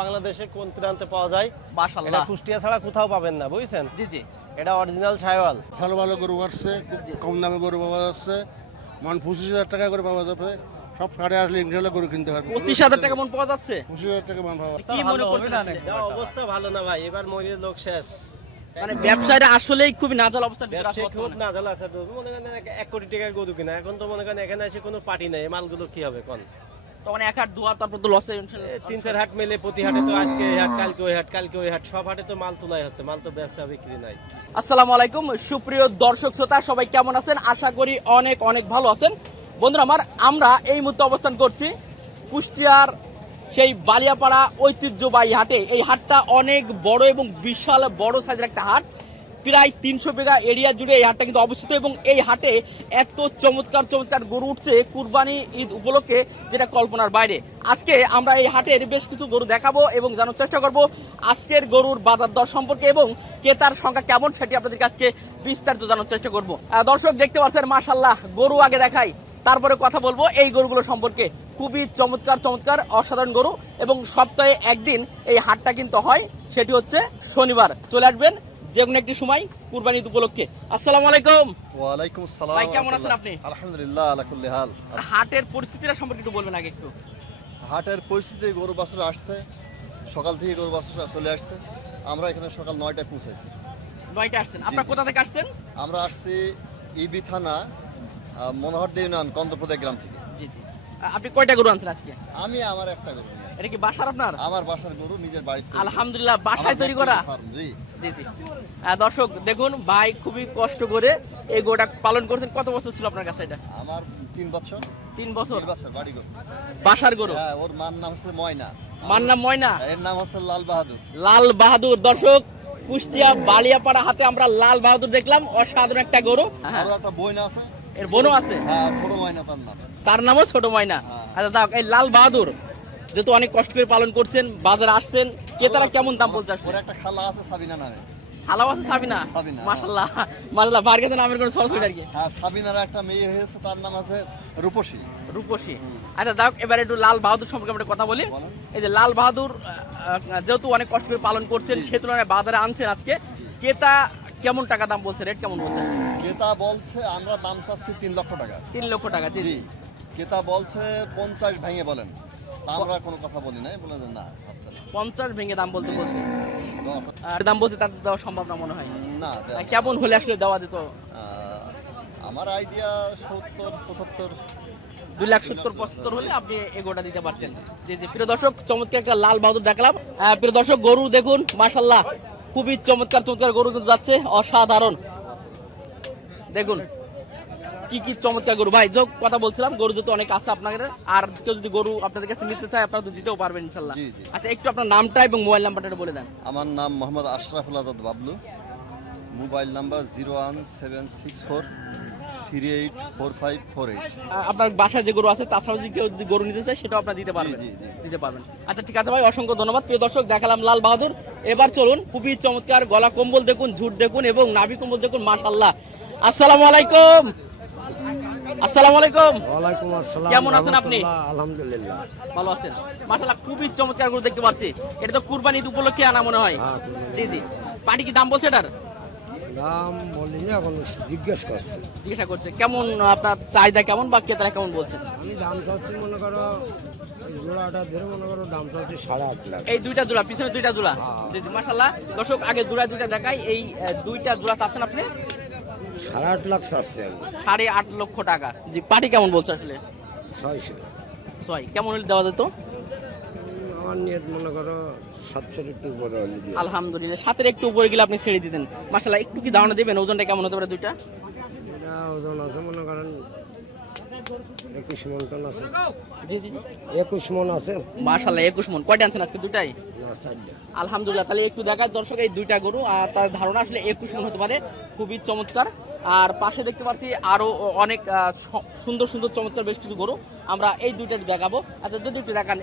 বাংলাদেশে কোন প্রান্তে পাওয়া যায়? মাশাআল্লাহ। কুষ্টিয়া ছাড়া কোথাও পাবেন না বুঝছেন? জি জি। এটা অরিজিনাল ছাইওয়াল। ভালো ভালো গরু আসছে খুব কম দামে গরু পাওয়া যাচ্ছে। মান পঁচিশ হাজার টাকা করে পাওয়া যাবে। সব সাড়ে আসলে ইনশাল্লাহ গরু কিনতে পারবে। পঁচিশ হাজার টাকা মন পাওয়া যাচ্ছে? পঁচিশ হাজার টাকা মান পাওয়া কি মনে করছেন যা অবস্থা ভালো না ভাই এবার মরির লোক শেষ। মানে ব্যবসায়ীরা আসলেই খুবই নাজাল অবস্থার ভিতরে খুব নাজাল আছে মনে করেন এক- কোটি টাকার গরু কিনা এখন তো মনে করেন এখানে এসে কোনো পার্টি নাই এই মালগুলো কি হবে কোন? তো মানে এক হাট দু হাট তারপর তো লসে তিন চার হাট মেলে প্রতি হাটে তো আজকে এই হাট কালকে ওই হাট কালকে ওই হাট সব হাটে তো মাল তোলাই হচ্ছে মাল তো বেচা বিক্রি নাই। আসসালামু আলাইকুম সুপ্রিয় দর্শক শ্রোতা সবাই কেমন আছেন? আশা করি অনেক অনেক ভালো আছেন। বন্ধুরা আমার আমরা এই মুহূর্তে অবস্থান করছি কুষ্টিয়ার সেই বালিয়াপাড়া ঐতিহ্যবাহী হাটে। এই হাটটা অনেক বড় এবং বিশাল বড় সাইজের একটা হাট। প্রায় তিনশো বিঘা এরিয়া জুড়ে এই হাটটা কিন্তু অবস্থিত এবং এই হাটে এত চমৎকার চমৎকার গরু উঠছে কুরবানি ঈদ উপলক্ষে যেটা কল্পনার বাইরে। আজকে আমরা এই হাটের বেশ কিছু গরু দেখাবো এবং জানার চেষ্টা করব আজকের গরুর বাজার দর সম্পর্কে এবং ক্রেতার সংখ্যা কেমন সেটি আপনাদের কাছে বিস্তারিত জানার চেষ্টা করব। দর্শক, দেখতে পাচ্ছেন মাশাল্লাহ গরু আগে দেখাই। তারপরে কথা বলব এই গরুগুলো সম্পর্কে। খুবই চমৎকার চমৎকার, অসাধারণ গরু এবং সপ্তাহে একদিন এই হাটটা কিন্তু হয়, সেটি হচ্ছে শনিবার। চলে আসবেন যে কোনো একটি সময় কুরবানি উপলক্ষে। আসসালামু আলাইকুম। ওয়ালাইকুম আসসালাম ভাই, কেমন আছেন আপনি? আলহামদুলিল্লাহ আলা কুল্লি হাল। হাটের পরিস্থিতিটা সম্পর্কে একটু বলবেন আগে একটু। হাটের পরিস্থিতি গরু বাছুর আসছে। সকাল থেকে গরু বাছুর চলে আসছে। আমরা এখানে সকাল নয়টায় পৌঁছাইছি। নয়টা আসছেন। আপনার। কোথা থেকে আসছেন? আমরা আসছি ইবি থানা মনোহরদে ইউনিয়ন কন্দপদে গ্রাম থেকে। জি জি। আপনি কয়টা গরু আনছেন আজকে? আমি আমার একটা গরু। এটা কি বাসার আপনার? আমার বাসার গরু নিজের বাড়িতে আলহামদুলিল্লাহ বাসায় তৈরি করা? জি। জি জি। দর্শক দেখুন ভাই খুবই কষ্ট করে এই গরুটা পালন করছেন। কত বছর ছিল আপনার কাছে এটা? আমার তিন বছর। তিন বছর? বাড়ি গরু। বাসার গরু? হ্যাঁ ওর মার নাম হচ্ছে ময়না। মার নাম ময়না? এর নাম হচ্ছে লাল বাহাদুর। লাল বাহাদুর। দর্শক কুষ্টিয়া বালিয়াপাড়া হাতে আমরা লাল বাহাদুর দেখলাম। অসাধারণ একটা গরু। হ্যাঁ, আরও একটা বইনা আছে। এর বোনও আছে? হ্যাঁ ছোট ময়না তার নাম। তার নামও ছোট ময়না। হ্যাঁ। আচ্ছা যাক এই লাল বাহাদুর। যেহেতু অনেক কষ্ট করে পালন করছেন বাজারে আসছেন ক্রেতারা কেমন দাম বলছে আসলে? একটা খালা আছে সাবিনা নামে। আছে সাবিনা? হ্যাঁ। মাশাল্লাহ মাশাল্লাহ বার নামের কোনো সরস্বতী আর কি? হ্যাঁ সাবিনার একটা মেয়ে হয়েছে তার নাম আছে রূপসী। রূপসী। আচ্ছা যাক এবার একটু লাল বাহাদুর সম্পর্কে আমরা কথা বলি। এই যে লাল বাহাদুর যেহেতু অনেক কষ্ট করে পালন করছেন সে তুলনায় বাজারে আনছেন আজকে। ক্রেতা কেমন টাকা দাম বলছে রেট কেমন বলছে? ক্রেতা বলছে আমরা দাম চাচ্ছি তিন লক্ষ টাকা। তিন লক্ষ টাকা জি। ক্রেতা বলছে পঞ্চাশ ভেঙে বলেন। আমরা কোনো কথা বলি নাই বলে যে না আচ্ছা। পঞ্চাশ ভেঙে দাম বলতে বলছে। আর দাম বলছে তার দেওয়া সম্ভব না মনে হয়। না কেমন হলে আসলে দেওয়া আহ, আমার আইডিয়া সত্তর পঁচাত্তর। দুই লাখ সত্তর পঁচাত্তর হলে আপনি এগোটা দিতে পারতেন। জি জি। প্রিয় দর্শক চমৎকার একটা লাল বাহাদুর দেখলাম। প্রিয় দর্শক গরু দেখুন মাশাল্লাহ খুবই চমৎকার চমৎকার গরু কিন্তু যাচ্ছে। অসাধারণ। দেখুন। কি কি চমৎকার গরু? ভাই যোগ কথা বলছিলাম গরু তো অনেক আছে আপনাদের আর কেউ যদি গরু আপনাদের কাছে নিতে চায় আপনারা দিতেও পারবেন ইনশাল্লাহ। আচ্ছা একটু আপনার নামটা এবং মোবাইল নাম্বারটা বলে দেন। আমার নাম Mohammad Ashraful Azad Bablu. Mobile number zero one seven six four three eight four five four eight. আপনার বাসায় যে গরু আছে তাছাড়াও যদি কেউ যদি গরু নিতে চায় সেটাও আপনার দিতে পারবেন। দিতে পারবেন। আচ্ছা ঠিক আছে ভাই অসংখ্য ধন্যবাদ। প্রিয় দর্শক দেখালাম লাল বাহাদুর। এবার চলুন খুবই চমৎকার গলা কম্বল দেখুন ঝুট দেখুন এবং নাভি কম্বল দেখুন মাশাল্লাহ আসসালামু আলাইকুম। আসসালামু আলাইকুম। ওয়ালাইকুম আসসালাম কেমন আছেন আপনি? আলহামদুলিল্লাহ। ভালো আছেন। মাশাল্লাহ খুবই চমৎকার গরু দেখতে পাচ্ছি। এটা তো কুরবানি ঈদ উপলক্ষে আনা মনে হয়। হ্যাঁ, জি জি। কি দাম বলছে এটার? দাম বলিনি এখন জিজ্ঞেস করছে। জিজ্ঞাসা করছে কেমন আপনার চাহিদা কেমন বা ক্রেতারা কেমন বলছে? আমি দাম চাচ্ছি মনে করো এই জোড়াটা ধরে মনে করো দাম চাচ্ছি সাড়ে আট লাখ। এই দুইটা জোড়া পিছনে দুইটা জোড়া। হ্যাঁ। দর্শক আগে জোড়া দুইটা দেখাই এই দুইটা জোড়া চাচ্ছেন আপনি? সাড়ে আট লাখ চাচ্ছি সাড়ে আট লক্ষ টাকা। জি পার্টি কেমন বলছে আসলে? ছয়শো। ছয় কেমন হলে দেওয়া যেত? উম, আমার নিয়ত মনে করো সাতশোর একটু উপরে আলহামদুলিল্লাহ সাতের একটু উপরে গেলে আপনি ছেড়ে দিতেন। মাসাল্লাহ একটু কি ধারণা দেবেন ওজনটা কেমন হতে পারে দুইটা? ওজন আছে মনে করেন একুশ মন আছে। জি জি একুশ মন আছে। মাসাল্লাহ একুশ মন। কয়টা আনছেন আজকে? দুটাই আলহামদুলিল্লাহ তাহলে একটু দেখায় দর্শক এই দুইটা গরু আর তার ধারণা আসলে একুশ মন হতে পারে। খুবই চমৎকার। আর পাশে দেখতে পাচ্ছি আরও অনেক সুন্দর সুন্দর চমৎকার বেশ কিছু গরু। আমরা এই দুইটা দেখাবো। আচ্ছা যে দুইটা দেখান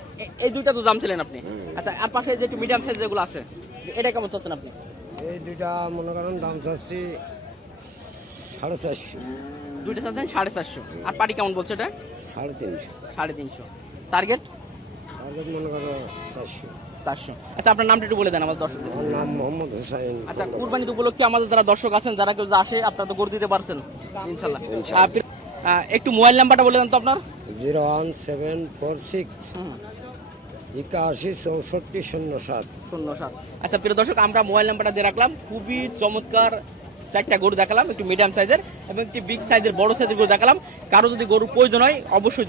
এই দুইটা তো দাম ছিলেন আপনি? আচ্ছা আর পাশে যে একটু মিডিয়াম সাইজ যেগুলো আছে এটা কেমন চাচ্ছেন আপনি? এই দুইটা মনে করেন দাম চাচ্ছি সাড়ে চারশো। দুইটা চাচ্ছেন সাড়ে চারশো। আর পাটি কেমন বলছে এটা? সাড়ে তিনশো। সাড়ে তিনশো। টার্গেট টার্গেট মনে করো চারশো। চারশো। আচ্ছা আপনার নামটা একটু বলে দেন আমার নাম মোহাম্মদ আচ্ছা কুরবানি উপলক্ষে আমাদের যারা দর্শক আছেন যারা কেউ আসে আপনারা তো গরু দিতে পারছেন ইনশাল্লাহ একটু মোবাইল নাম্বারটা বলে দেন তো আপনার। Zero one seven four six একাশি চৌষট্টি শূন্য সাত। শূন্য সাত। আচ্ছা প্রিয় দর্শক আমরা মোবাইল নাম্বারটা দিয়ে রাখলাম। খুবই চমৎকার চারটা গরু দেখালাম একটু মিডিয়াম সাইজের এবং একটি বিগ সাইজের বড় সাইজের গরু দেখালাম। কারও যদি গরু প্রয়োজন হয় অবশ্যই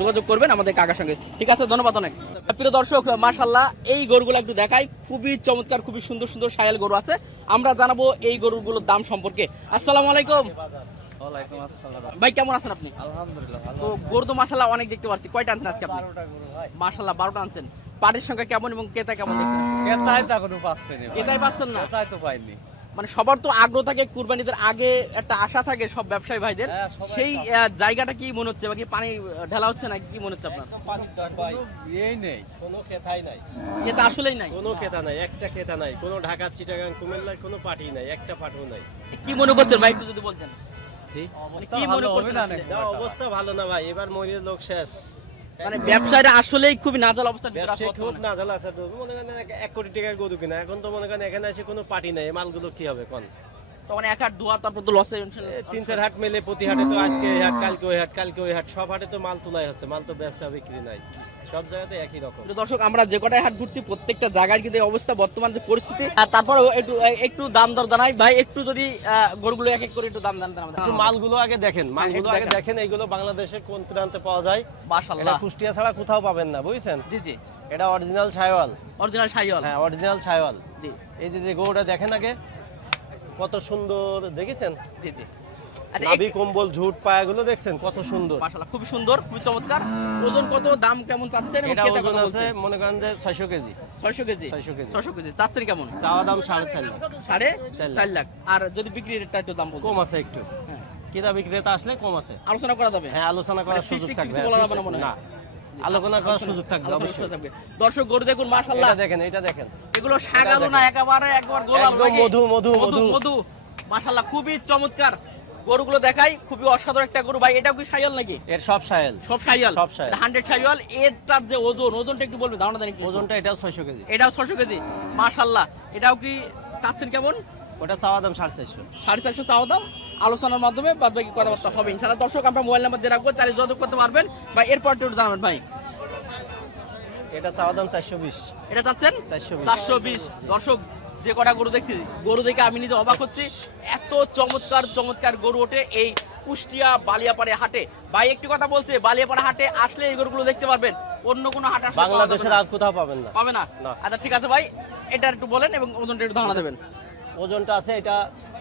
যোগাযোগ করবেন আমাদের কাকার সঙ্গে। ঠিক আছে ধন্যবাদ অনেক। প্রিয় দর্শক মাশাল্লাহ এই গরুগুলো একটু দেখাই। খুবই চমৎকার খুবই সুন্দর সুন্দর সায়াল গরু আছে। আমরা জানাব এই গরুগুলোর দাম সম্পর্কে। আসসালামু আলাইকুম। ওয়ালাইকুম ভাই কেমন আছেন আপনি? তো গরু তো মাশাল্লাহ অনেক দেখতে পাচ্ছি। কয়টা আনছেন আজকে আপনি? মাশাল্লাহ বারোটা আনছেন। পাটির সংখ্যা কেমন এবং ক্রেতা কেমন দেখছেন? এখনও পাচ্ছেন না? তো পাইনি। মানে সবার তো আগ্রহ থাকে কুরবানিদের আগে একটা আশা থাকে সব ব্যবসায়ী ভাইদের। হ্যাঁ, সেই জায়গাটা কি মনে হচ্ছে? বা কি পানি ঢালা হচ্ছে না কি মনে হচ্ছে আপনার? এই নেই কোনো খেতাই নাই। এটা আসলেই নাই? কোনো খেতা নাই একটা খেতা নাই। কোনো ঢাকা চিটাগাং কুমিল্লার কোনো পার্টি নাই একটা পাঠও নাই। কি মনে করছেন ভাই একটু যদি বলতেন। মানে কি মনে করছেন অবস্থা ভালো না ভাই এবার মরিয়ে লোক শেষ। মানে ব্যবসায়ীরা আসলেই খুবই নাজাল অবস্থা ব্যবসায়ী খুব নাজাল আছে মনে করেন এক- কোটি টাকার গরু কিনা। এখন তো মনে করেন এখানে এসে কোনো পার্টি নাই। মালগুলো কি হবে কোন? তখন এক হাট দু হাত তারপর তো লসে তিন চার হাট মেলে প্রতি হাটে তো আজকে এই হাট কালকে ওই হাট কালকে ওই হাট সব হাটে তো মাল তোলাই হচ্ছে মাল তো বেচা বিক্রি নাই। সব জায়গাতে একই রকম। দর্শক আমরা যে কটায় হাট ঘুরছি প্রত্যেকটা জায়গায় কিন্তু অবস্থা বর্তমান যে পরিস্থিতি। আর তারপরে একটু একটু দাম দর জানাই। ভাই একটু যদি গরুগুলো এক এক করে একটু দাম জানতেন একটু মালগুলো আগে দেখেন মালগুলো একটু আগে দেখেন। এইগুলো বাংলাদেশের কোন প্রান্তে পাওয়া যায়। মাশাআল্লাহ। কুষ্টিয়া ছাড়া কোথাও পাবেন না বুঝছেন? জি জি। এটা অরিজিনাল ছাইওয়াল। অরিজিনাল সাইওয়াল হ্যাঁ অরিজিনাল ছাইওয়াল। জি। এই যে যে গরুটা দেখেন আগে কত সুন্দর দেখেছেন? জি জি। নাভি কম্বল ঝুট পায়াগুলো দেখছেন? কত সুন্দর। মাশাআল্লাহ খুবই সুন্দর খুবই চমৎকার। ওজন কত দাম কেমন চাচ্ছেন এটা ওজন আছে মনে করেন যে ছয়শো কেজি। 600 কেজি? 600 কেজি। 600 কেজি চাচ্ছেন কেমন? চাওয়া দাম সাড়ে চার লাখ। সাড়ে চার লাখ। আর যদি বিক্রি রেটটা একটু দাম কম আছে একটু। হ্যাঁ। বিক্রেতা আসলে কম আছে। আলোচনা করা যাবে? হ্যাঁ আলোচনা করার মানে সুযোগ থাকবে। বলা যাবে না মনে হয়? আলোচনা করার সুযোগ থাকবে অবশ্যই। দর্শক গরু দেখুন মাশাআল্লাহ। এটা দেখেন এটা দেখেন। এগুলো সাগালো না একেবারে একবার গোলাল মধু, মধু, মধু মধু। মাশাআল্লাহ খুবই চমৎকার। গরুগুলো দেখাই খুবই অসাধারণ একটা গরু। ভাই এটাও কি সাইয়াল নাকি? এর সব সায়েল সব সাইয়াল? সব সাইয়াল। হান্ড্রেড সাইয়াল। এটার যে ওজন ওজনটা একটু বলবে ধারণা দেন ওজনটা এটাও ছয়শো কেজি। এটাও ছশো কেজি। মাশাআল্লাহ এটাও কি চাচ্ছেন কেমন? ওটা চাওয়া দাম সাড়ে চারশো। সাড়ে চারশো চাওয়া দাম। আলোচনার মাধ্যমে বাদ বাকি কথাবার্তা হবে ইনশাআল্লাহ। দর্শক আমরা মোবাইল নাম্বার দিয়ে রাখব। চালিয়ে যোগাযোগ করতে পারবেন। বা এরপর একটু জানাবেন ভাই। এটা চাওয়া দাম চারশো বিশ। এটা চাচ্ছেন? 420 চারশো বিশ। দর্শক যে কটা গরু দেখছি গরু দেখে আমি নিজে অবাক হচ্ছি। এত চমৎকার চমৎকার গরু ওঠে এই কুষ্টিয়া বালিয়াপাড়ে হাটে। ভাই একটি কথা বলছে বালিয়াপাড়া হাটে আসলে এই গরুগুলো দেখতে পারবেন। অন্য কোনো হাট আসলে বাংলাদেশের আর কোথাও পাবেন না। পাবে না। আচ্ছা ঠিক আছে ভাই এটা একটু বলেন এবং ওজনটা একটু ধারণা দেবেন। ওজনটা আছে এটা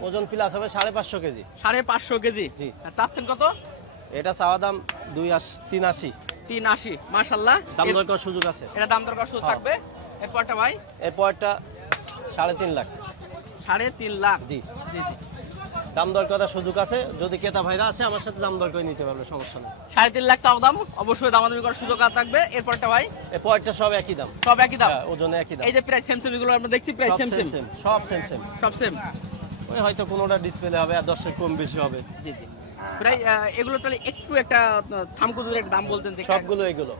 ওজন প্লাস হবে সাড়ে পাঁচশো কেজি। সাড়ে পাঁচশো কেজি? জি। চাচ্ছেন কত? এটা চাওয়া দাম দুই আশি তিন আশি। তিন আশি মার্শাল্লাহ দাম দর করার সুযোগ আছে। এটা দাম দরকার শুধু হ্যাঁ। থাকবে। এরপরটা ভাই? এরপরটা সাড়ে তিন লাখ। সাড়ে তিন লাখ। জি। জি জি। দাম দর করার সুযোগ আছে। যদি ক্রেতা ভাইরা আসে আমার সাথে দাম দর করে নিতে পারবে সমস্যা নেই। সাড়ে তিন লাখ চাও দাম। অবশ্যই দামাদামি করার সুযোগ থাকবে। এরপরটা ভাই? এরপরটা সব একই দাম। সব একই দাম? হ্যাঁ, ওজনে একই দাম। এই যে প্রায় সেম সেম এগুলো আমরা দেখছি প্রায় সেম সেম সব সেম সেম সব সেম ওই হয়তো কোনোটা ডিসপ্লে হবে আর দশের কম বেশি হবে। জি জি। প্রায় এগুলো তাহলে একটু একটা থামকুজুরের একটা দাম বলতেন যে সবগুলো এগুলো।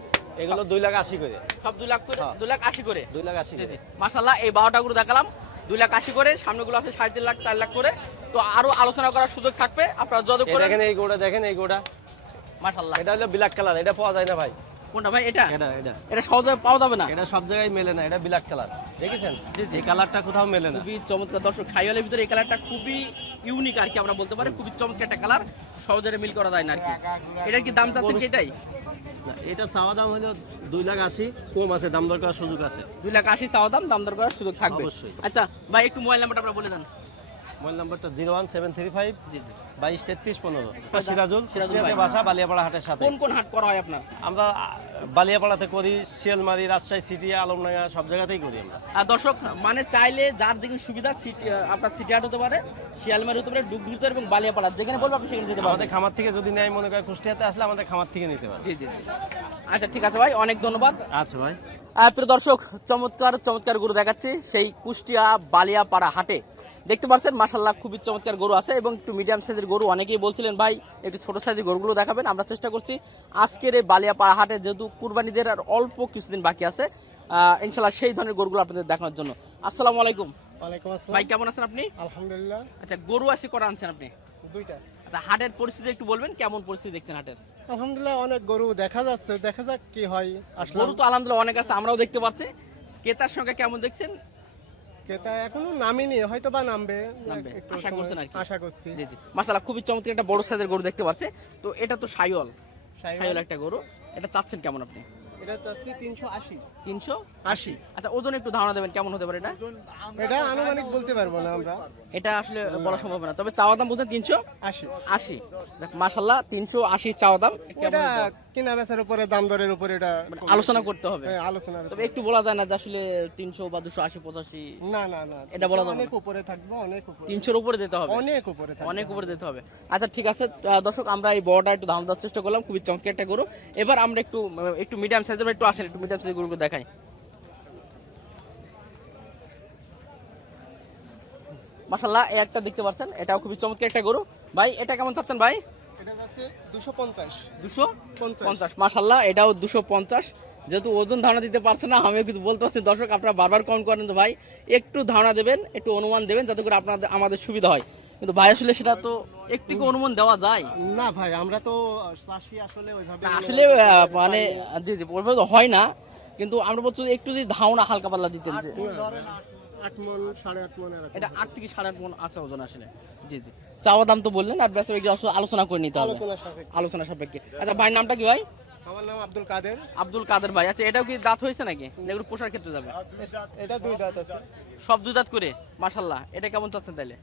এগুলো দুই লাখ আশি করে। সব দুই লাখ করে? হ্যাঁ। দুই লাখ আশি করে? দুই লাখ আশি জি করে। মাসাল্লাহ এই বারোটা গুলো দেখালাম। দুই লাখ আশি করে সামনেগুলো আছে সাড়ে তিন লাখ চার লাখ করে। তো আরও আলোচনা করার সুযোগ থাকবে আপনারা যত করে দেখেন এই গোটা দেখেন এই গোটা মাসাল্লাহ এটা হলো বিলাক কালার এটা পাওয়া যায় না ভাই। কোনটা ভাই? এটা? এটা এটা। এটা সহজে পাওয়া যাবে না? এটা সব জায়গায় মেলে না এটা ব্ল্যাক কালার দেখেছেন। এই কালারটা কোথাও মেলে না। খুবই চমৎকার। দর্শক খাইওয়ালের ভিতরে এই কালারটা খুবই ইউনিক আর কি আমরা বলতে পারি। খুবই চমৎকার একটা কালার সহজে মিল করা যায় না আর কি। এটার কি দাম চাচ্ছেন কি এটাই? এটা চাওয়া দাম হলো দুই লাখ আশি কম আছে দাম দর করার সুযোগ আছে। দুই লাখ আশি চাওয়া দাম দাম দর করার সুযোগ থাকবে। অবশ্যই। আচ্ছা ভাই একটু মোবাইল নাম্বারটা আপনারা বলে দেন। মোবাইল নাম্বারটা zero one seven three five বাইশ তেত্রিশ পনেরো। সিরাজুল সিরাজুল ভাই। বাসা বালিয়াপাড়া হাটের সাথে। কোন কোন হাট করা হয় আপনার? আমরা বালিয়াপাড়াতে করি শিয়ালমারি রাজশাহী সিটি আলমডাঙ্গা সব জায়গাতেই করি আমরা। আর দর্শক মানে চাইলে যার যেখানে সুবিধা সিটি আপনার সিটি হাট হতে পারে শিয়ালমারি হতে পারে ডুবডুবতর এবং বালিয়াপাড়া যেখানে বলব আপনি সেখানে যেতে আমাদের খামার থেকে যদি নেয় মনে করে কুষ্টিয়াতে আসলে আমাদের খামার থেকে নিতে পারে জি জি জি। আচ্ছা ঠিক আছে ভাই অনেক ধন্যবাদ। আচ্ছা ভাই। প্রিয় দর্শক চমৎকার চমৎকার গরু দেখাচ্ছি সেই কুষ্টিয়া বালিয়াপাড়া হাটে। দেখতে পাচ্ছেন মাসাল্লাহ খুবই চমৎকার গরু আছে এবং একটু মিডিয়াম সাইজের গরু। অনেকেই বলছিলেন ভাই একটু ছোট সাইজের গরুগুলো দেখাবেন আমরা চেষ্টা করছি। আজকের এই বালিয়াপাড়া হাটে যেহেতু কুরবানিদের আর অল্প কিছুদিন বাকি আছে ইনশাল্লাহ সেই ধরনের গরুগুলো আপনাদের দেখানোর জন্য। আসসালামু আলাইকুম। ওয়ালাইকুম ভাই কেমন আছেন আপনি? আলহামদুলিল্লাহ। আচ্ছা গরু আছে কটা আনছেন আপনি? দুইটা। আচ্ছা হাটের পরিস্থিতি একটু বলবেন কেমন পরিস্থিতি দেখছেন হাটের? আলহামদুলিল্লাহ অনেক গরু দেখা যাচ্ছে দেখা যাক কি হয় গরু তো আলহামদুলিল্লাহ অনেক আছে আমরাও দেখতে পাচ্ছি। ক্রেতার সংখ্যা কেমন দেখছেন? ক্রেতা এখনও নামিনি হয়তো বা নামবে। নামবে। একটু আশা সময়- করছেন আর কি? আশা করছি। জি জি। মাসালা খুবই চমৎকার একটা বড় সাইজের গরু দেখতে পাচ্ছে তো এটা তো সাইওয়াল। সাইওয়াল। সাইওয়াল একটা গরু। এটা চাচ্ছেন কেমন আপনি? এটা চাচ্ছি তিনশো আশি। তিনশো? আশি। আচ্ছা ওজন একটু ধারণা দেবেন কেমন হতে পারে এটা? এটা আনুমানিক বলতে পারব না আমরা। এটা আসলে বলা সম্ভব না। তবে চাওয়া দাম বলছেন তিনশো? আশি। আশি। মাসাল্লাহ তিনশো আশি চাওয়া দাম। এটা কিনা বেচার উপরে দাম দরের উপরে এটা মানে আলোচনা করতে হবে। হ্যাঁ, তবে একটু বলা যায় না যে আসলে তিনশো বা দুশো আশি পঁচাশি? না না না। এটা বলা যাবে অনেক উপরে থাকবে অনেক উপরে তিনশোর উপরে যেতে হবে? অনেক উপরে থাকবে। অনেক উপরে যেতে হবে। আচ্ছা ঠিক আছে দর্শক আমরা এই বড়টা একটু ধারণা দেওয়ার চেষ্টা করলাম। খুবই চমৎকার একটা গরু। এবার আমরা একটু একটু মিডিয়াম সাইজের একটু আসেন একটু মিডিয়াম সাইজের গরুকে দেখাই। মাসাল্লাহ এই একটা দেখতে পাচ্ছেন এটাও খুবই চমৎকার একটা গরু। ভাই এটা কেমন চাচ্ছেন ভাই? দুশো পঞ্চাশ। দুশো পঞ্চাশ। পঞ্চাশ। মাসাল্লাহ এটাও দুশো পঞ্চাশ। যেহেতু ওজন ধারণা দিতে পারছে না আমিও কিছু বলতে পারছি। দর্শক আপনারা বারবার কম করেন যে ভাই একটু ধারণা দেবেন একটু অনুমান দেবেন যাতে করে আপনাদের আমাদের সুবিধা হয়। কিন্তু ভাই আসলে সেটা তো একটু অনুমান দেওয়া যায়। না ভাই আমরা তো চাষি আসলে ওইভাবে আসলে মানে জি জি ওইভাবে হয় না। কিন্তু আমরা বলছি একটু যদি ধারণা হালকা পাতলা দিতেন যে আট মন সাড়ে আট মন এটা আট থেকে সাড়ে আট মন আছে ওজন আসলে। জি জি। চাওয়া দাম তো বললেন আর বেসা আলোচনা করে নিতে হবে। আলোচনা সাপেক্ষে। আচ্ছা ভাইয়ের নামটা কি ভাই? আমার নাম আব্দুল কাদের। আব্দুল কাদের ভাই। আচ্ছা এটাও কি দাঁত হয়েছে নাকি? পোষার ক্ষেত্রে যাবে। এটা দুই দাঁত আছে। সব দুই দাঁত করে? মাশাল্লাহ এটা কেমন চাচ্ছেন তাইলে?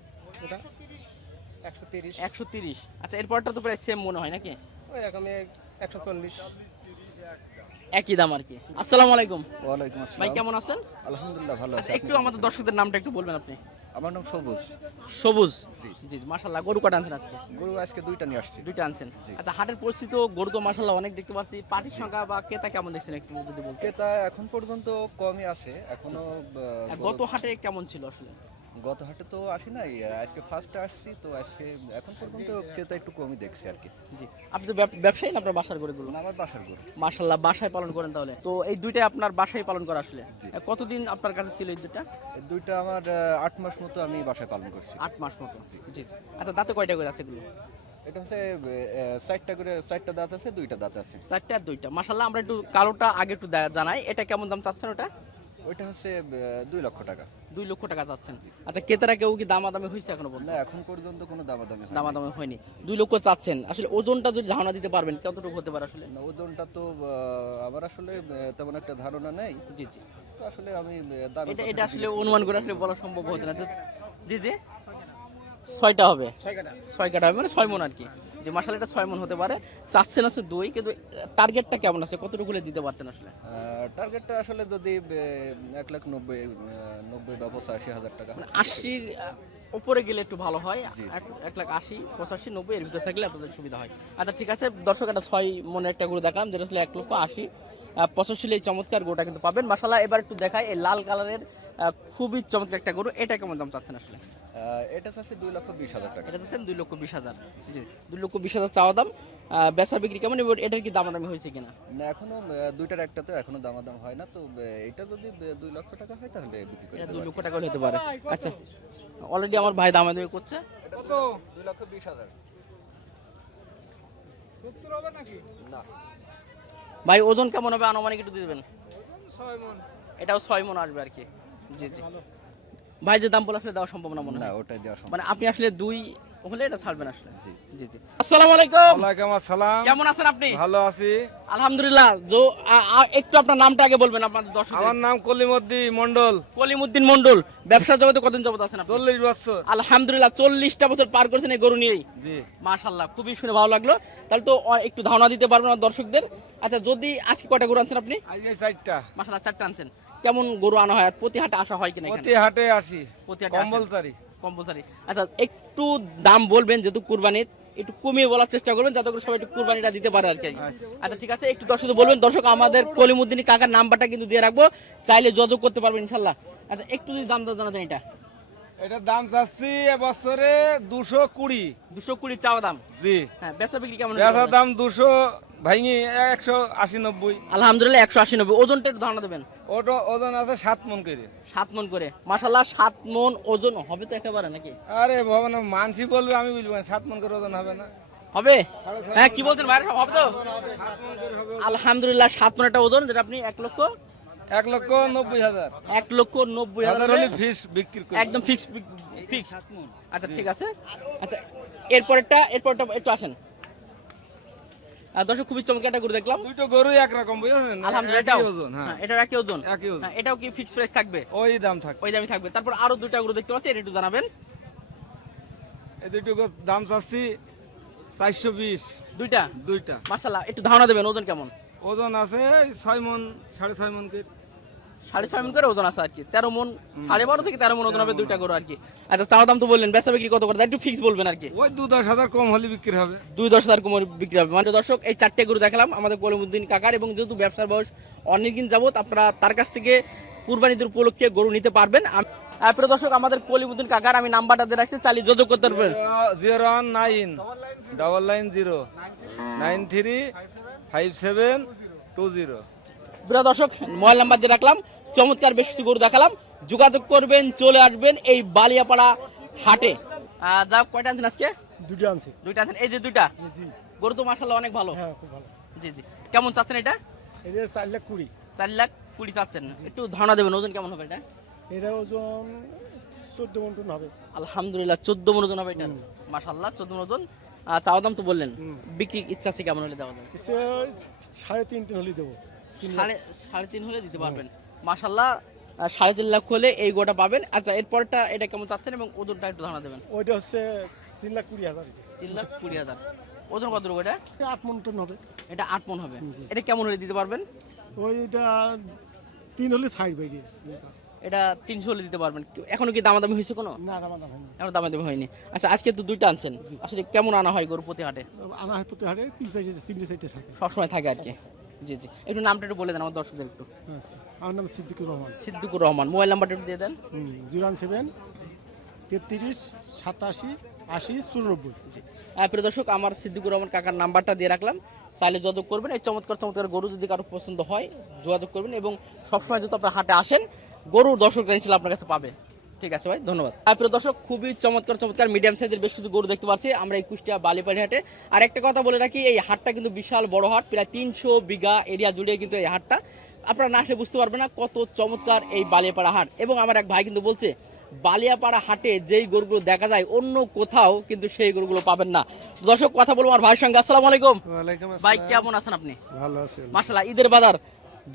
এটা একশো তিরিশ। একশো তিরিশ। আচ্ছা এরপরটা তো প্রায় সেম মনে হয় নাকি? ওই রকমই একশো চল্লিশ। একই দাম আর কি। আসসালামু আলাইকুম। ওয়ালাইকুম ভাই কেমন আছেন? আলহামদুলিল্লাহ ভালো আচ্ছা একটু আমাদের দর্শকদের নামটা একটু বলবেন আপনি। আমার নাম সবুজ। সবুজ? জি। মাশাল্লাহ গরু কটা আনছেন আজকে? গরু আজকে দুইটা নিয়ে আসছি। দুইটা আনছেন। আচ্ছা হাটের পরিস্থিতি গরু তো মাশাল্লাহ অনেক দেখতে পাচ্ছি। পাটির সংখ্যা বা ক্রেতা কেমন দেখছেন একটু যদি বলতে ক্রেতা এখন পর্যন্ত কমই আছে এখনও গত হাটে কেমন ছিল আসলে? গত হাটে তো আসি নাই আজকে ফার্স্টে আসছি তো আজকে এখন পর্যন্ত ক্রেতা একটু কমই দেখছি আর কি। জি। আপনি তো ব্যবসায়ী না আপনার বাসার গরুগুলো? আমার বাসার গরু। মাশাল্লাহ বাসায় পালন করেন তাহলে। তো এই দুইটা আপনার বাসায় পালন করা আসলে? কতদিন আপনার কাছে ছিল এই দুইটা? এই দুইটা আমার আট মাস মতো আমি বাসায় পালন করছি। আট মাস মতো? জি। জি আচ্ছা দাঁতে কয়টা করে আছে এগুলো? এটা হচ্ছে চারটা করে চারটা দাঁত আছে দুইটা দাঁত আছে। চারটে আর দুইটা। মাশাল্লাহ আমরা একটু কালোটা আগে একটু জানাই। এটা কেমন দাম চাচ্ছেন ওটা? ওইটা হচ্ছে দুই লক্ষ টাকা। দুই লক্ষ টাকা চাচ্ছেন। আচ্ছা ক্রেতারা কেউ কি দামাদামি হয়েছে এখনও পর্যন্ত? না এখন পর্যন্ত কোনো দামাদামি। দামাদামি হয়নি। দুই লক্ষ চাচ্ছেন। আসলে ওজনটা যদি ধারণা দিতে পারবেন কতটুকু হতে পারে আসলে? না ওজনটা তো আমার আসলে তেমন একটা ধারণা নেই। জি জি। তো আসলে আমি এটা এটা আসলে অনুমান করে আসলে বলা সম্ভব হতো না। জি জি। ছয়টা হবে। ছয় কাটা হবে মানে ছয় মন আর কি। যে মাসাল এটা ছয় মন হতে পারে। চাচ্ছেন আছে দুই কিন্তু টার্গেটটা কেমন আছে? কতটুকু দিতে পারতেন আসলে? টার্গেটটা আসলে যদি এক লাখ নব্বই নব্বই বা পঁচাশি হাজার টাকা মানে আশির উপরে গেলে একটু ভালো হয়। এক- এক লাখ আশি পঁচাশি নব্বই এর ভিতরে থাকলে আপনাদের সুবিধা হয়। আচ্ছা ঠিক আছে দর্শক একটা ছয় মনে একটা গরু দেখাম যেটা আসলে এক লক্ষ আশি। আহ, পঁচাশি এই চমৎকার গরুটা কিন্তু পাবেন। মাসালা এবার একটু দেখায় এই লাল কালারের খুবই চমৎকার একটা গরু। এটা কেমন দাম চাচ্ছেন আসলে? এটা চাচ্ছে দুই লক্ষ বিশ হাজার টাকা। এটা চাচ্ছেন দুই লক্ষ বিশ হাজার। জি দুই লক্ষ বিশ হাজার চাওয়া দাম। বেচা বিক্রি কেমন এবার এটার কি দামাদামি হয়েছে কিনা? না এখনও দুইটার একটা তো এখনও দামাদাম হয় না। তো এটা যদি দুই লক্ষ টাকা হয় তাহলে বিক্রি করে দুই লক্ষ টাকা হতে পারে। আচ্ছা অলরেডি আমার ভাই দামাদামি করছে। কত? দুই লক্ষ বিশ হাজার। হবে নাকি? না। ভাই ওজন কেমন হবে? আনুমানিক একটু দিয়ে দেবেন। এটাও ছয় মন আসবে আর কি। জি জি। ভাই যে দাম বলে আসলে দেওয়া সম্ভব না মনে হয়। ওটাই দেওয়া সম্ভব মানে আপনি আসলে দুই হলে এটা ছাড়বেন আসলে। জি জি। জি আসসালামু আলাইকুম। ওয়ালাইকুম আসসালাম। কেমন আছেন আপনি? ভালো আছি। আলহামদুলিল্লাহ। জো আ- আ- একটু আপনার নামটা আগে বলবেন আপনাদের দর্শক আমার নাম কলিমদ্দি মন্ডল কলিমুদ্দিন মন্ডল ব্যবসা জগতে কতদিন যাবত আছেন আপনি? চল্লিশ বছর। আলহামদুলিল্লাহ চল্লিশটা বছর পার করেছেন এই গরু নিয়েই। জি। মাশাল্লাহ খুবই শুনে ভালো লাগল। তাহলে তো একটু ধারণা দিতে পারবেন আমার দর্শকদের। আচ্ছা যদি আজকে কয়টা গরু আনছেন আপনি? আজকে আনছেন। কেমন গরু আনা হয়? প্রতি হাটে আসা হয় কিনা? প্রতি হাটে আসি। প্রতি হাটে? কম্পালসারি আচ্ছা একটু দাম বলবেন যেহেতু কুরবানির একটু কমিয়ে বলার চেষ্টা করবেন যাতে করে সবাই একটু কুরবানিটা দিতে পারে আর কি। আচ্ছা ঠিক আছে একটু দর্শক বলবেন দর্শক আমাদের কলিমুদ্দিনী কাকার নাম্বারটা কিন্তু দিয়ে রাখব চাইলে যোগাযোগ করতে পারবেন ইনশাল্লাহ আচ্ছা একটু যদি দাম জানা জানাতেন এটা। এটার দাম চাচ্ছি এবছরে দুশো কুড়ি। দুশো কুড়ি চাওয়া দাম? জি। হ্যাঁ বেচা বিক্রি কেমন বেচা দাম দুশো ভাইঙি একশো আশি নব্বই। আলহামদুলিল্লাহ একশো আশি নব্বই। ওজনটা একটু ধারণা দেবেন। ওটা ওজন আছে সাত মন করে। সাত মন করে। মাসাল্লাহ সাত মন ওজন হবে তো একেবারে নাকি? আরে ভবন মানসি বলবে আমি বলব সাত মন করে ওজন হবে না। হবে? হ্যাঁ কি বলছেন ভাই হবে তো? আলহামদুলিল্লাহ সাত মন একটা ওজন যেটা আপনি এক লক্ষ? এক লক্ষ নব্বই হাজার। এক লক্ষ নব্বই হাজার হলে ফিস বিক্রি করি একদম ফিক্স ফিক্স আচ্ছা ঠিক আছে। আচ্ছা এরপরেরটা এরপরটা একটু আসেন। দর্শক খুবই চমকে একটা গরু দেখলাম। দুটো একরকম বুঝেছেন? আলহামদুলিল্লাহ ওজন হ্যাঁ। হ্যাঁ, এটার একই ওজন। একই ওজন। হ্যাঁ, এটাও কি প্রাইস থাকবে? ওই দাম থাকবে। ওই দামই থাকবে। তারপর আরও দুটো গরু দেখতে পাচ্ছি এটা একটু জানাবেন। এই দুটো দাম চাচ্ছি চারশো বিশ। দুইটা? দুইটা। মাশাল্লাহ একটু ধারণা দেবেন ওজন কেমন? ওজন আছে ছয় মন সাড়ে ছয় মন করে সাড়ে ছয় মন করে ওজন আছে আর কি। তেরো মন সাড়ে বারো থেকে তেরো মন ওজন হবে দুইটা গরু আর কি। আচ্ছা চাওয়া দাম তো বললেন বেচা বিক্রি কত করে? একটু ফিক্স বলবেন আর কি। ওই দু দশ হাজার কম হলে বিক্রি হবে। দুই দশ হাজার কম বিক্রি হবে। মানে দর্শক এই চারটে গরু দেখালাম আমাদের কলিমুদ্দিন কাকার এবং যেহেতু ব্যবসার বয়স অনেকদিন যাবত আপনারা তার কাছ থেকে কুরবানিদের উপলক্ষে গরু নিতে পারবেন। প্রিয় দর্শক আমাদের কলিমুদ্দিন কাকার আমি নাম্বারটা দিয়ে রাখছি চালিয়ে যোগাযোগ করতে পারবেন। Zero one nine double nine zero nine three five seven two zero. প্রিয় দর্শক মোবাইল নাম্বার দিয়ে রাখলাম। চমৎকার বেশ কিছু গরু দেখালাম। যোগাযোগ করবেন চলে আসবেন এই বালিয়াপাড়া হাটে। যা কয়টা আনছেন আজকে? দুটো আনছি। দুইটা আনছেন। এই যে দুইটা? গরু তো মাসাল্লাহ অনেক ভালো। হ্যাঁ খুব ভালো। জি জি। কেমন চাচ্ছেন এটা? এটা চার লাখ কুড়ি। চার লাখ কুড়ি চাচ্ছেন। একটু ধারণা দেবেন ওজন কেমন হবে এটা? এটা ওজন চোদ্দ মন টন হবে। আলহামদুলিল্লাহ চোদ্দ মন ওজন হবে এটা। মাসাল্লাহ চোদ্দ মন ওজন। চাওয়া দাম তো বললেন। বিক্রি ইচ্ছা আছে কেমন হলে দেওয়া যাবে সাড়ে তিন টন হলে দেবো। সাড়ে সাড়ে তিন হলে দিতে পারবেন। মাসাল্লাহ সাড়ে তিন লাখ হলে এই গোটা পাবেন। আচ্ছা এরপরটা এটা কেমন চাচ্ছেন এবং ওজনটা একটু ধারণা দেবেন? ওইটা হচ্ছে তিন লাখ কুড়ি হাজার তিন লাখ কুড়ি হাজার। ওজন কত রকম এটা আট মন টন হবে। এটা আট মন হবে। এটা কেমন হলে দিতে পারবেন? ওইটা তিন হলে সাইড বাইরে এটা তিনশো হলে দিতে পারবেন। এখনও কি দামাদামি হয়েছে কোনো? না দাম দাম হয়নি। এখনও দামাদামি হয়নি। আচ্ছা আজকে তো দুইটা আনছেন। আসলে কেমন আনা হয় গরু প্রতি হাটে? আনা হয় প্রতি হাটে তিন সাইডে তিনটে সাইডে থাকে। সবসময় থাকে আর কি। জি জি। একটু নামটা একটু বলে দেন আমার দর্শকদের একটু। আচ্ছা আমার নাম সিদ্দিকুর রহমান। সিদ্দিকুর রহমান। মোবাইল নাম্বারটা একটু দিয়ে দেন। জিরো ওয়ান সেভেন তেত্রিশ সাতাশি আশি চুরানব্বই। হ্যাঁ প্রিয় দর্শক আমার সিদ্দিকুর রহমান কাকার নাম্বারটা দিয়ে রাখলাম। চাইলে যোগাযোগ করবেন। এই চমৎকার চমৎকার গরু যদি কারও পছন্দ হয় যোগাযোগ করবেন এবং সবসময় যদি আপনার হাটে আসেন গরুর দর্শকরা ইনশাল্লাহ আপনার কাছে পাবে। ঠিক আছে ভাই ধন্যবাদ। প্রিয় দর্শক খুবই চমৎকার চমৎকার মিডিয়াম সাইজের বেশ কিছু গরু দেখতে পাচ্ছি আমরা এই কুষ্টিয়া বালিপাড়ি হাটে। আর একটা কথা বলে রাখি এই হাটটা কিন্তু বিশাল বড় হাট প্রায় তিনশো বিঘা এরিয়া জুড়ে কিন্তু এই হাটটা। আপনারা না আসলে বুঝতে পারবেন না কত চমৎকার এই বালিয়াপাড়া হাট। এবং আমার এক ভাই কিন্তু বলছে বালিয়াপাড়া হাটে যেই গরুগুলো দেখা যায় অন্য কোথাও কিন্তু সেই গরুগুলো পাবেন না। দর্শক কথা বলব আমার ভাইয়ের সঙ্গে। আসসালামু আলাইকুম। ভাই কেমন আছেন আপনি? ভালো আছেন মাশাআল্লাহ ঈদের বাজার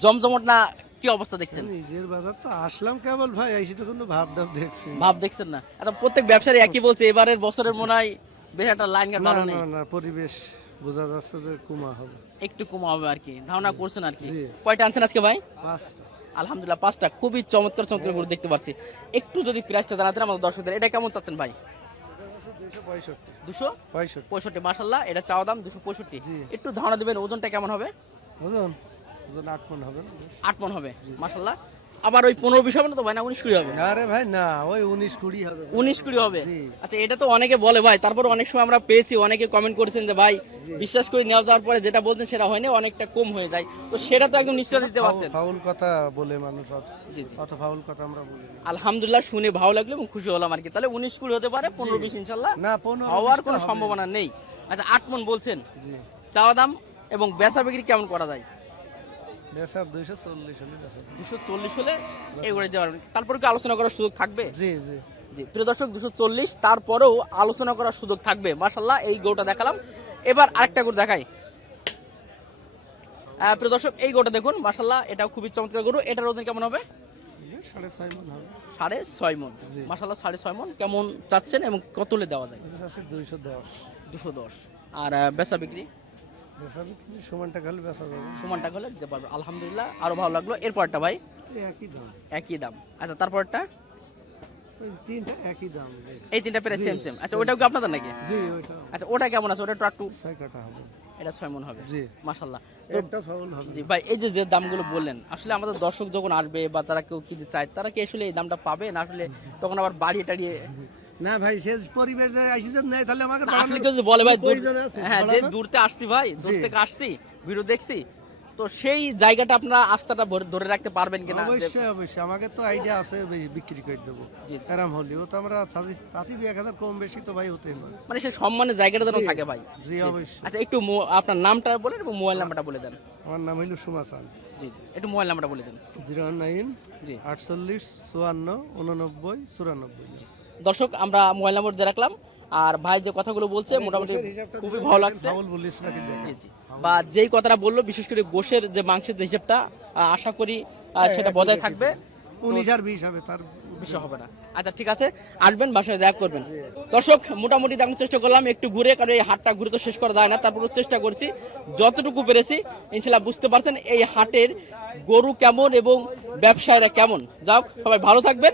জমজমট না কি অবস্থা দেখছেন? নিজের বাজার তো আসলাম কেবল ভাই তো কোনো ভাব ডাব দেখছি। ভাব দেখছেন না? এটা প্রত্যেক ব্যবসায়ী একই বলছে এবারের বছরের মনে হয় বেশ একটা লাইন ভালো নেই না? পরিবেশ বোঝা যাচ্ছে যে কুমা হবে। একটু কমা হবে আর কি ধারণা করছেন আর কি। জি। কয়টা আনছেন আজকে ভাই? পাঁচ আলহামদুলিল্লাহ পাঁচটা। খুবই চমৎকার চমৎকার করে দেখতে পাচ্ছি। একটু যদি প্রাইসটা জানাতেন আমাদের দর্শকদের এটা কেমন চাচ্ছেন ভাই? দুশো পঁয়ষট্টি। দুশো পঁয়ষট্টি। পঁয়ষট্টি মাসাল্লাহ এটা চাওয়া দাম দুশো পঁয়ষট্টি। জি। একটু ধারণা দেবেন ওজনটা কেমন হবে? ওজন? ওজন আট মন হবে আট মন হবে মাসাল্লাহ আবার ওই পনেরো বিশ হবে না তো? ভাই না উনিশ কুড়ি হবে? আরে ভাই না ওই উনিশ কুড়ি হবে। উনিশ কুড়ি হবে? আচ্ছা এটা তো অনেকে বলে ভাই তারপর অনেক সময় আমরা পেয়েছি অনেকে কমেন্ট করেছেন যে ভাই বিশ্বাস করে নেওয়া যাওয়ার পরে যেটা বলছেন সেটা হয়নি অনেকটা কম হয়ে যায়। তো সেটা তো একদম নিশ্চয় দিতে পারছেন। ফাউল কথা বলে মানুষ অত- জি জি। অত ফাউল কথা আমরা বলি আলহামদুলিল্লাহ শুনে ভালো লাগল এবং খুশি হলাম আর কি। তাহলে উনিশ কুড়ি হতে পারে পনেরো বিশ ইনশাল্লাহ না পনেরো হওয়ার কোনো সম্ভাবনা নেই। আচ্ছা আট মন বলছেন। জি। চাওয়া দাম এবং বেচা বিক্রি কেমন করা যায়? বেসাব দুইশো চল্লিশ হলে দুশো চল্লিশ হলে এগুলো দেওয়া যাবে। কি আলোচনা করার সুযোগ থাকবে? জি জি। জি প্রিয় দর্শক দুশো চল্লিশ তারপরেও আলোচনা করার সুযোগ থাকবে। মার্শাল্লাহ এই গরুটা দেখালাম। এবার আরেকটা গরু দেখাই। প্রিয় দর্শক এই গরুটা দেখুন। মার্শাল্লাহ এটা খুবই চমৎকার গরু। এটার ওজন কেমন হবে? সাড়ে ছয় মন হবে। সাড়ে ছয় মন। মার্শাল্লাহ সাড়ে ছয় মন। কেমন চাচ্ছেন এবং কতলে দেওয়া যায়? দুইশো দশ। দুশো দশ। আর বেচা বিক্রি? বেচা বিক্রি সমান টাকা হলে বেচা যাবে সমান টাকা হলে দিতে পারবে। আলহামদুলিল্লাহ আরও ভালো লাগল। এরপরটা ভাই? একই দাম। একই দাম। আচ্ছা তারপরটা? তিনটা একই দাম। এই তিনটা প্রায় সেম সেম আচ্ছা ওটাও কি আপনাদের নাকি? জি আচ্ছা ওটা কেমন আছে? ওটা একটু একটু ছয় কাটা হবে। এটা ছয় মন হবে। জি। মাশাল্লাহ একটা ফাউল হবে। জি ভাই এই যে যে দামগুলো বললেন আসলে আমাদের দর্শক যখন আসবে বা তারা কেউ কিনতে চায় তারা কি আসলে এই দামটা পাবে? না আসলে তখন আবার বাড়িয়ে টাড়িয়ে না ভাই সে পরিবেশে আইসি নেই তাহলে আমাকে না, আসলে কেউ যদি বলে ভাই হ্যাঁ যে দূরতে আসছি ভাই দূর থেকে আসছি ভিডিও দেখছি তো সেই জায়গাটা আপনারা আস্থাটা ধরে রাখতে পারবেন কিনা? অবশ্যই অবশ্যই। আমাকে তো আইডিয়া আছে বিক্রি করে দেবো। জি। হলেও তো আমরা তাতে দুই এক হাজার কম বেশি তো ভাই হতেই পারে। মানে সেই সম্মানের জায়গাটা যেন থাকে ভাই। জি অবশ্যই। আচ্ছা একটু আপনার নামটা বলেন এবং মোবাইল নাম্বারটা বলে দেন। আমার নাম হইল সুমাসান জি জি। একটু মোবাইল নাম্বারটা বলে দেন। জিরো নাইন জি। আটচল্লিশ চুয়ান্ন উননব্বই চুরানব্বই। দর্শক আমরা মোবাইল নাম্বার দিয়ে রাখলাম। আর ভাই যে কথাগুলো বলছে মোটামুটি খুবই ভালো লাগছে। জি জি। বা যেই কথাটা বলল বিশেষ করে গোশের যে মাংসের যে হিসাবটা আশা করি সেটা বজায় থাকবে। উনিশ আর বিশ হবে তার বিষয় হবে না। আচ্ছা ঠিক আছে। আসবেন বাসায় দেখা করবেন। দর্শক মোটামুটি দেখানোর চেষ্টা করলাম একটু ঘুরে কারণ এই হাটটা ঘুরে তো শেষ করা যায় না তারপর চেষ্টা করছি। যতটুকু পেরেছি ইনশাল্লাহ বুঝতে পারছেন এই হাটের গরু কেমন এবং ব্যবসায়ীরা কেমন। যাক সবাই ভালো থাকবেন।